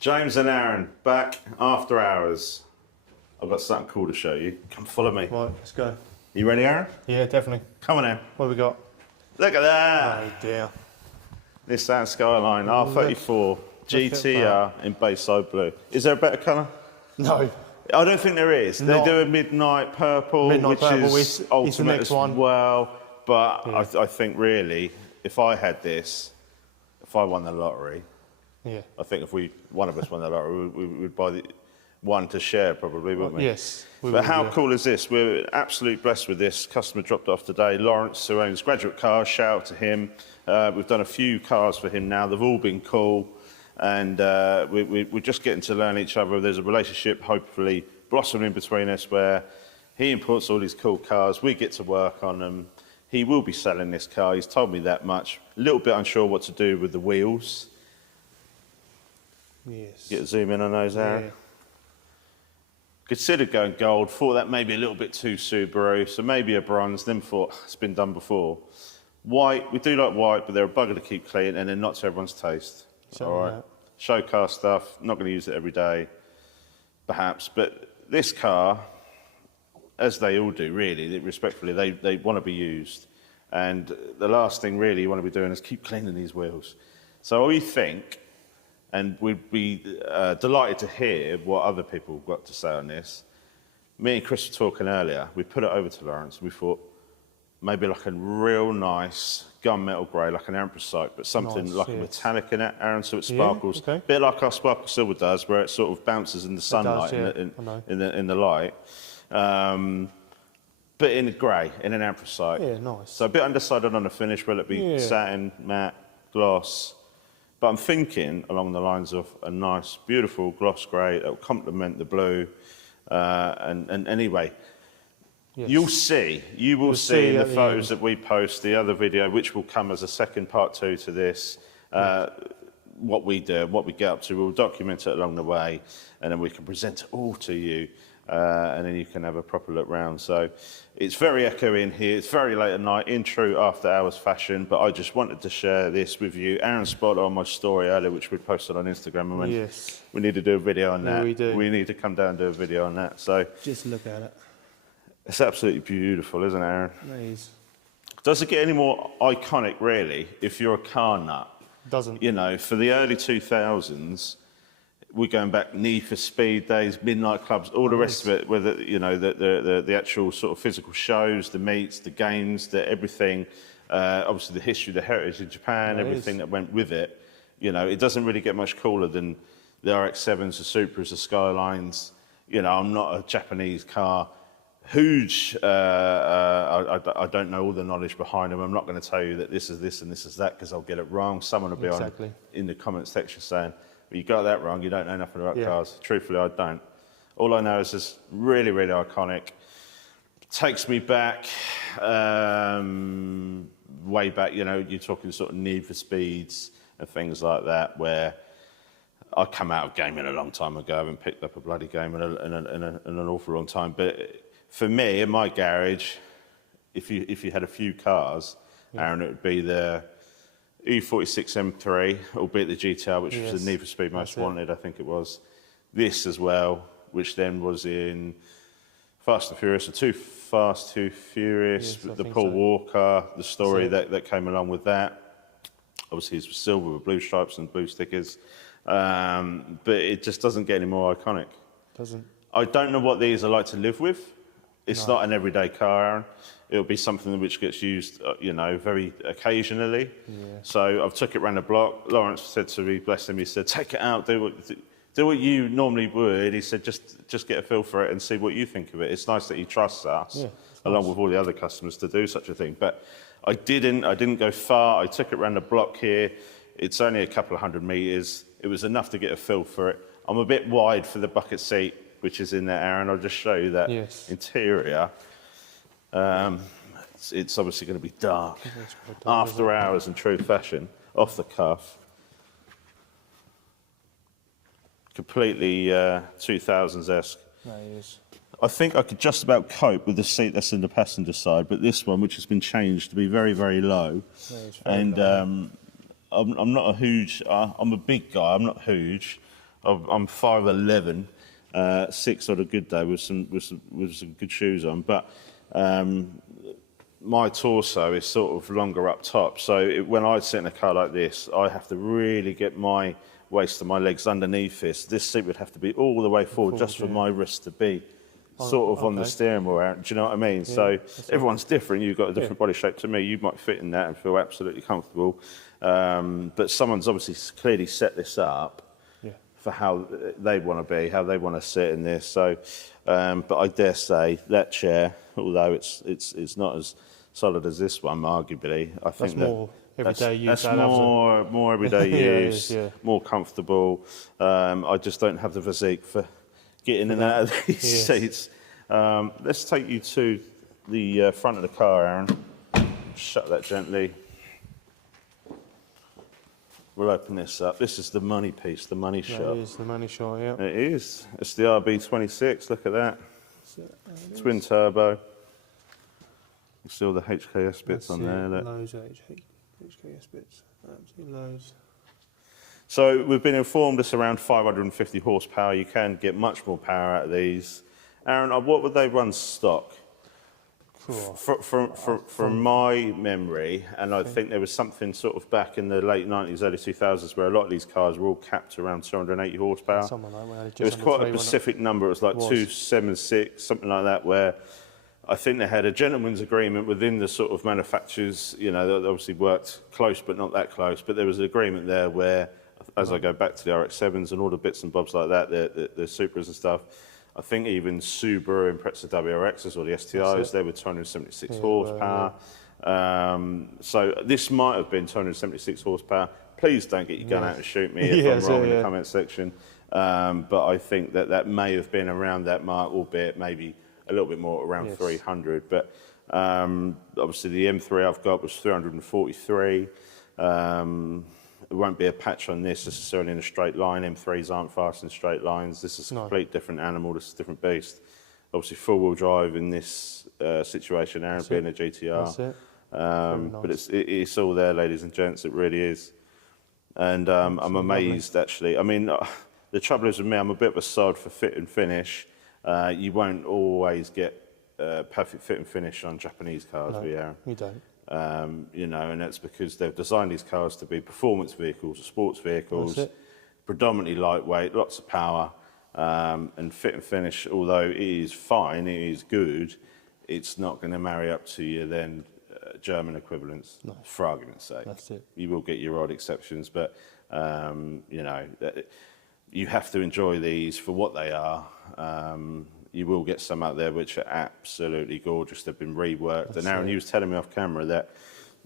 James and Aaron, back after hours. I've got something cool to show you. Come follow me. Right, let's go. You ready, Aaron? Yeah, definitely. Come on in. What have we got? Look at that. Oh dear. Nissan Skyline R34 GTR in Bayside Blue. Is there a better colour? No. I don't think there is. They do a midnight purple, which is ultimate as well. But yeah. I think really, if I had this, if I won the lottery, yeah, I think if one of us won the lottery, we would buy the one to share probably, wouldn't we? Yes. But how cool is this? We're absolutely blessed with this. Customer dropped off today. Lawrence, who owns Graduate Cars, shout out to him. We've done a few cars for him now. They've all been cool. And we're just getting to learn each other. There's a relationship hopefully blossoming between us where he imports all these cool cars. We get to work on them. He will be selling this car. He's told me that much. A little bit unsure what to do with the wheels. Yes. Get a zoom in on those, Aaron. Yeah. Considered going gold, thought that may be a little bit too Subaru, so maybe a bronze, then thought it's been done before. White, we do like white, but they're a bugger to keep clean and they're not to everyone's taste. All right. Show car stuff, not going to use it every day, perhaps, but this car, as they all do really, respectfully, they want to be used. And the last thing really you want to be doing is keep cleaning these wheels. So we think, and we'd be delighted to hear what other people have got to say on this. Me and Chris were talking earlier, we put it over to Lawrence and we thought maybe like a real nice gunmetal grey, like an anthracite, but something like a metallic in it, Aaron, so it sparkles. Yeah, okay. Bit like our sparkle silver does, where it sort of bounces in the sunlight, in the light. But in grey, in an anthracite. Yeah, nice. So a bit undecided on the finish, whether it be satin, matte, gloss. But I'm thinking along the lines of a nice, beautiful gloss grey that will complement the blue. And anyway, you will see in the photos that we post, the other video, which will come as a second part 2 to this, what we do, what we get up to. We'll document it along the way, and then we can present it all to you. And then you can have a proper look round. So it's very echoey in here. It's very late at night, in true after-hours fashion, but I just wanted to share this with you. Aaron spotted on my story earlier, which we posted on Instagram, and we need to do a video on that. We do. We need to come down and do a video on that. So just look at it. It's absolutely beautiful, isn't it, Aaron? It is. Does it get any more iconic, really, if you're a car nut? Doesn't. You know, for the early 2000s, we're going back Need for Speed days, midnight clubs, all the rest of it, whether, you know, the actual sort of physical shows, the meets, the games, the everything, obviously the history, the heritage of Japan, everything that went with it. You know, it doesn't really get much cooler than the RX-7s, the Supras, the Skylines. You know, I'm not a Japanese car huge, I don't know all the knowledge behind them. I'm not going to tell you that this is this and this is that, because I'll get it wrong. Someone will be on in the comments section saying, well, you got that wrong, you don't know nothing about cars. Truthfully, I don't. All I know is it's really, really iconic. Takes me back, way back, you know, you're talking sort of Need for Speeds and things like that, where I come out of gaming a long time ago. I haven't picked up a bloody game in an awful long time. But for me, in my garage, if you had a few cars, Aaron, it would be the E46 M3, albeit the GTR, which was the Need for Speed Most Wanted, I think it was. This as well, which then was in Fast and Furious, or Too Fast, Too Furious, the Paul Walker, the story that came along with that. Obviously, it's silver with blue stripes and blue stickers. But it just doesn't get any more iconic. Doesn't. I don't know what these are like to live with. It's not an everyday car, Aaron. It'll be something which gets used, you know, very occasionally. So I've took it around the block. Lawrence said to me, bless him, he said, take it out, do what you normally would. He said, just get a feel for it and see what you think of it. It's nice that he trusts us, along with all the other customers, to do such a thing. But I didn't go far. I took it around the block here. It's only a couple of 100 metres. It was enough to get a feel for it. I'm a bit wide for the bucket seat, which is in there, Aaron. I'll just show you that interior. It's obviously going to be dark. After hours in true fashion, off the cuff. Completely 2000s-esque. I think I could just about cope with the seat that's in the passenger side, but this one, which has been changed to be very, very low. I'm not a huge, I'm a big guy, I'm not huge. I'm 5'11", 6 on a good day with some good shoes on, but my torso is sort of longer up top. So when I sit in a car like this, I have to really get my waist and my legs underneath this. This seat would have to be all the way forward just for my wrist to be sort of on the steering wheel. Do you know what I mean? Yeah, so everyone's different. You've got a different body shape to me. You might fit in that and feel absolutely comfortable. But someone's obviously clearly set this up for how they want to be, how they want to sit in this. So, but I dare say that chair, although it's not as solid as this one, arguably, I think more everyday use. That's more everyday use, more comfortable. I just don't have the physique for getting in and out of these seats. Let's take you to the front of the car, Aaron. Shut that gently. We'll open this up. This is the money piece, the money shot. It is the money shot, yeah. It is. It's the RB26. Look at that. Twin turbo. You see all the HKS bits on there. Look. Loads of HKS bits. Absolutely loads. So we've been informed it's around 550 horsepower. You can get much more power out of these. Aaron, what would they run stock? From my memory, and I think there was something sort of back in the late 90s, early 2000s, where a lot of these cars were all capped around 280 horsepower. It was quite a specific number. It was like 276, something like that, where I think they had a gentleman's agreement within the sort of manufacturers, you know, that obviously worked close but not that close, but there was an agreement there where, as I go back to the RX-7s and all the bits and bobs like that, the Supras and stuff, I think even Subaru and Impreza WRXs or the STIs, they were 276 horsepower. So this might have been 276 horsepower. Please don't get your gun out and shoot me if I'm wrong in the comment section. But I think that may have been around that mark, albeit maybe a little bit more, around 300. But obviously the M3 I've got was 343. There won't be a patch on this necessarily in a straight line. M3s aren't fast in straight lines. This is a complete different animal. This is a different beast. Obviously, four-wheel drive in this situation, Aaron, being a GTR. That's it. But it's all there, ladies and gents. It really is. And I'm amazed, actually. I mean, the trouble is with me, I'm a bit of a sod for fit and finish. You won't always get perfect fit and finish on Japanese cars, Aaron. You don't. You know, and that's because they've designed these cars to be performance vehicles or sports vehicles, predominantly lightweight, lots of power, and fit and finish, although it is fine, it is good, it's not going to marry up to your then German equivalents, for argument's sake. That's it. You will get your odd exceptions, but, you know, you have to enjoy these for what they are. You will get some out there which are absolutely gorgeous. They've been reworked. And Aaron, he was telling me off camera that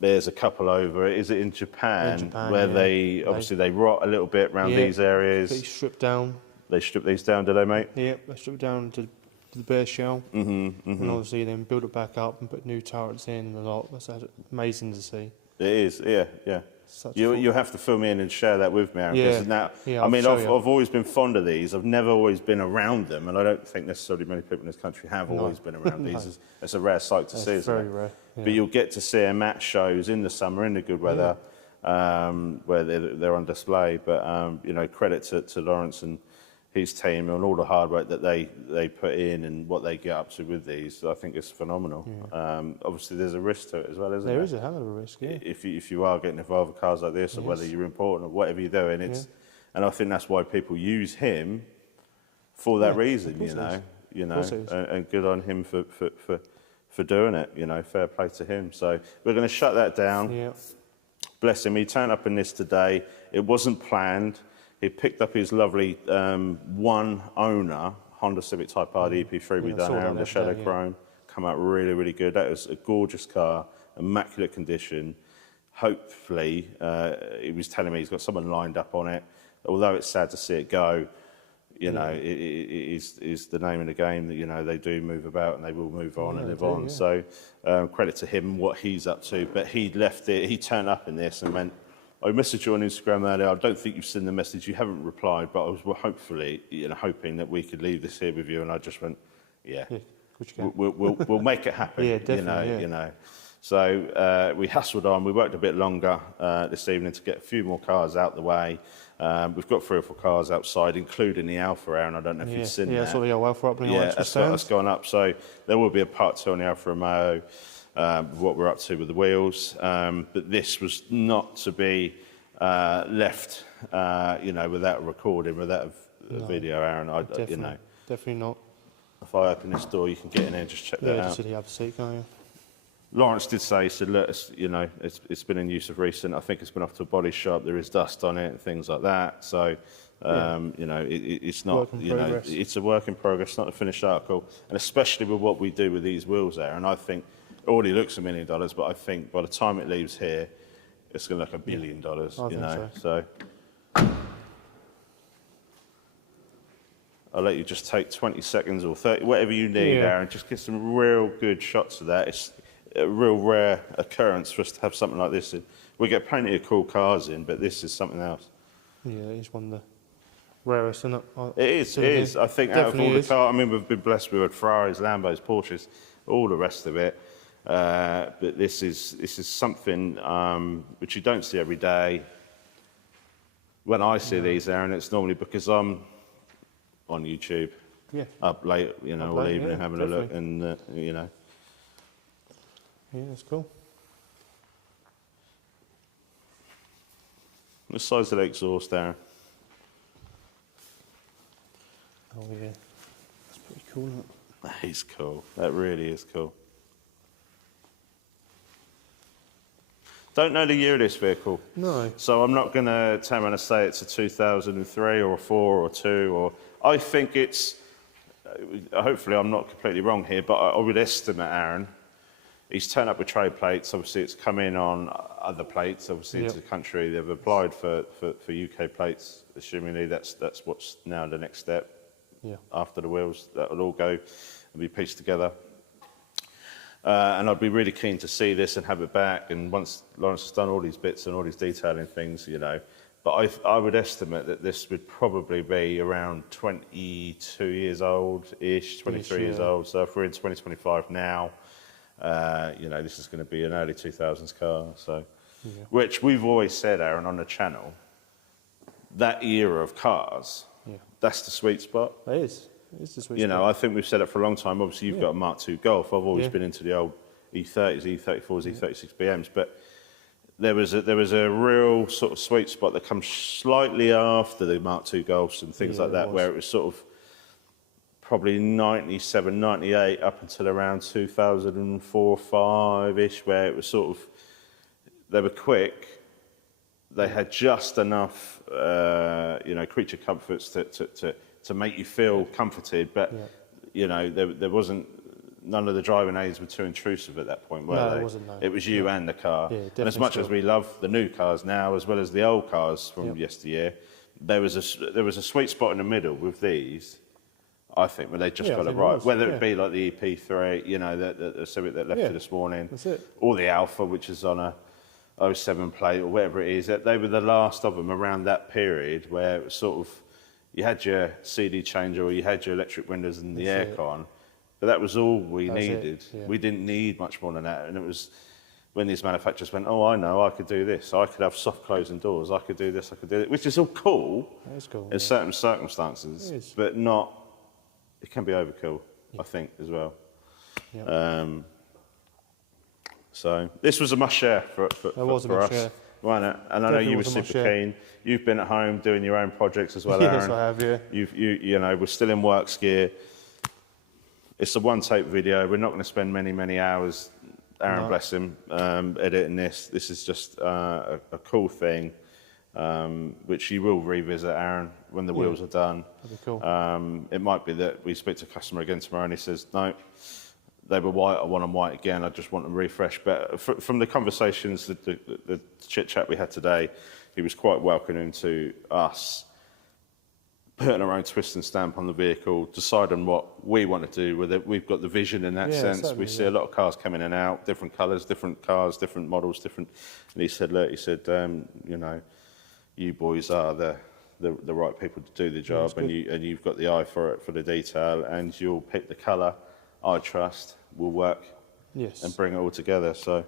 there's a couple over, is it in Japan where they, obviously they rot a little bit around these areas. They strip down. They strip these down, do they, mate? Yeah, they strip down to the bare shell. And obviously then build it back up and put new turrets in and a lot. That's amazing to see. It is, yeah. You have to fill me in and share that with me, Aaron. I mean, I've always been fond of these. I've never always been around them, and I don't think necessarily many people in this country have always been around these. It's a rare sight to see, isn't it? Very rare. Yeah. But you'll get to see them at shows in the summer, in the good weather, where they're on display. But, you know, credit to Lawrence and his team and all the hard work that they put in and what they get up to with these. I think it's phenomenal. Obviously, there's a risk to it as well, isn't there? There is a hell of a risk, yeah. If you are getting involved with cars like this, or whether you're important or whatever you're doing, and I think that's why people use him for that reason, you know, and good on him for doing it, you know, fair play to him. So we're going to shut that down. Yeah. Bless him. He turned up in this today. It wasn't planned. He picked up his lovely one owner Honda Civic Type R, the EP3 we done here, the Shadow Chrome. Come out really, really good. That was a gorgeous car, immaculate condition. Hopefully, he was telling me he's got someone lined up on it. Although it's sad to see it go, you know, it is the name of the game that, you know, they do move about and they will move on and live on. Yeah. So credit to him, what he's up to. But he left it, he turned up in this and went, I messaged you on Instagram earlier. I don't think you've seen the message. You haven't replied, but I was hopefully, you know, hoping that we could leave this here with you. And I just went, we'll make it happen. Yeah, definitely. You know. So we hustled on. We worked a bit longer this evening to get a few more cars out the way. We've got 3 or 4 cars outside, including the Alpha, Aaron. I don't know if you've seen that. Yeah, I saw the Alpha up in the that's gone up. So there will be a part 2 on the Alfa Romeo, what we're up to with the wheels. But this was not to be left, without a recording, without a video, Aaron. Definitely not. If I open this door, you can get in there and just check that out. Yeah, just to the other seat, can't you? Lawrence did say, he said, look, it's been in use of recent. I think it's been off to a body shop. There is dust on it and things like that. So, it's not, it's a work in progress, not a finished article. And especially with what we do with these wheels there. And I think it already looks $1 million, but I think by the time it leaves here, it's going to look $1 billion, So I'll let you just take 20 seconds or 30, whatever you need, Aaron. Just get some real good shots of that. It's a real rare occurrence for us to have something like this in. We get plenty of cool cars in, but this is something else. Yeah, it's one of the rarest, isn't it? It is. I think out of all the cars, we've been blessed with Ferraris, Lambos, Porsches, all the rest of it. But this is something which you don't see every day. When I see these, Aaron, it's normally because I'm on YouTube, up late, all evening having a look, and Yeah, that's cool. The size of the exhaust, Aaron. Oh yeah, that's pretty cool, isn't it? That is cool. That really is cool. Don't know the year of this vehicle. No. So I'm not going to turn around and say it's a 2003 or a 4 or 2, or I think it's, hopefully I'm not completely wrong here, but I would estimate, Aaron, he's turned up with trade plates. Obviously, it's come in on other plates, obviously, into the country. They've applied for UK plates, assumingly that's what's now the next step. Yeah. After the wheels, that will all go and be pieced together. And I'd be really keen to see this and have it back. And once Lawrence has done all these bits and all these detailing things, but I would estimate that this would probably be around 22 years old-ish, 23 years old. So if we're in 2025 now, this is going to be an early 2000s car. So, which we've always said, Aaron, on the channel, that era of cars, that's the sweet spot. It is. It's the sweet spot. I think we've said it for a long time. Obviously, you've got a Mark II Golf. I've always been into the old E30s, E34s, E36 BMs, but there was a real sort of sweet spot that comes slightly after the Mark II Golfs and things like that, where it was sort of probably 97, 98 up until around 2004, 5-ish, where it was sort of, they were quick. They had just enough, creature comforts to make you feel comforted, but there wasn't. None of the driving aids were too intrusive at that point, were they? It wasn't. No. It was you and the car. Yeah, and as much as we love the new cars now, as well as the old cars from yesteryear, there was a sweet spot in the middle with these. I think where they just got it right. Whether it be like the EP3, the Civic that left you this morning, that's it. or the Alpha, which is on a 07 plate or whatever it is, that they were the last of them around that period where it was sort of, you had your CD changer or you had your electric windows and the aircon, but that was all we needed. We didn't need much more than that. And it was when these manufacturers went, oh, I know, I could do this. I could have soft closing doors. I could do this, I could do it, which is all cool, in certain circumstances, but not, it can be overkill, I think, as well. So this was a must share for us. Wasn't it? And I know you were super keen. You've been at home doing your own projects as well, Aaron. Yes, I have, yeah. We're still in works gear. It's a one-take video. We're not going to spend many, many hours, Aaron, bless him, editing this. This is just a cool thing, which you will revisit, Aaron, when the wheels are done. That'd be cool. It might be that we speak to a customer again tomorrow and he says, no, they were white, I want them white again, I just want them refreshed. But from the conversations, the chit-chat we had today, he was quite welcoming to us putting our own twist and stamp on the vehicle, deciding what we want to do with it. We've got the vision in that sense. We see a lot of cars come in and out, different colours, different cars, different models, different. And he said, look, you boys are the right people to do the job, and you've got the eye for it, for the detail, and you'll pick the colour I trust will work Yes. and bring it all together. So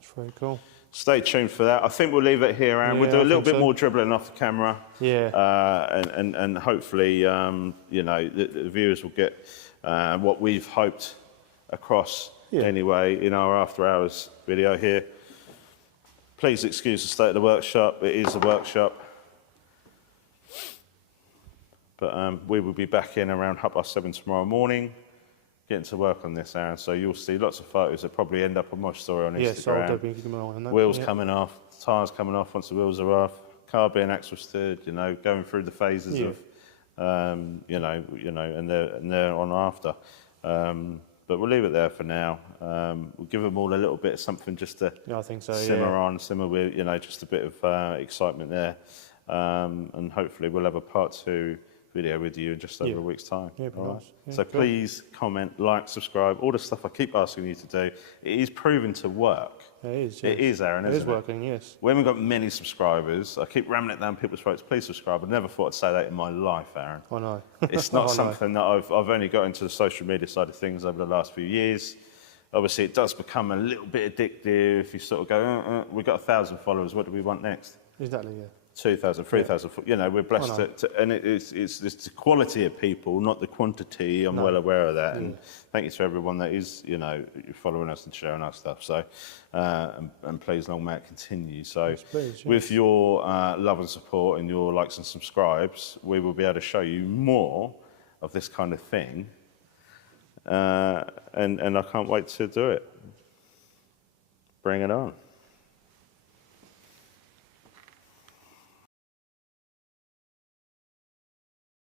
It's very cool. stay tuned for that. I think we'll leave it here, Aaron. Yeah, We'll do a I little think bit so. more dribbling off the camera. Yeah. And hopefully, you know, the viewers will get what we've hoped across anyway in our after hours video here. Please excuse the state of the workshop. It is a workshop. But we will be back in around 7:30 tomorrow morning, getting to work on this, Aaron. So you'll see lots of photos that probably end up on my story on Instagram. Yes, I'll definitely keep an eye on that. Wheels coming off, tyres coming off once the wheels are off, car being axle steered, you know, going through the phases of, you know, and they're on after. But we'll leave it there for now. We'll give them all a little bit of something just to I think so, simmer with, you know, just a bit of excitement there. And hopefully we'll have a part 2 video with you in just over a week's time. Yeah, all right? nice. Yeah, So cool. please comment, like, subscribe, all the stuff I keep asking you to do. It is proven to work. It is, It is, Aaron, It isn't is working, yes. We haven't got many subscribers. I keep ramming it down people's throats. Please subscribe. I never thought I'd say that in my life, Aaron. I know. It's not something that I've only got into the social media side of things over the last few years. Obviously, it does become a little bit addictive. If you sort of go, we've got 1,000 followers. What do we want next? Exactly, yeah. 2,000, 3,000. You know, we're blessed and it's the quality of people, not the quantity. I'm well aware of that. And thank you to everyone that is, you know, following us and sharing our stuff. So, and please, long may it continue. So, Yes, please, yes. with your love and support and your likes and subscribes, we will be able to show you more of this kind of thing. And I can't wait to do it. Bring it on.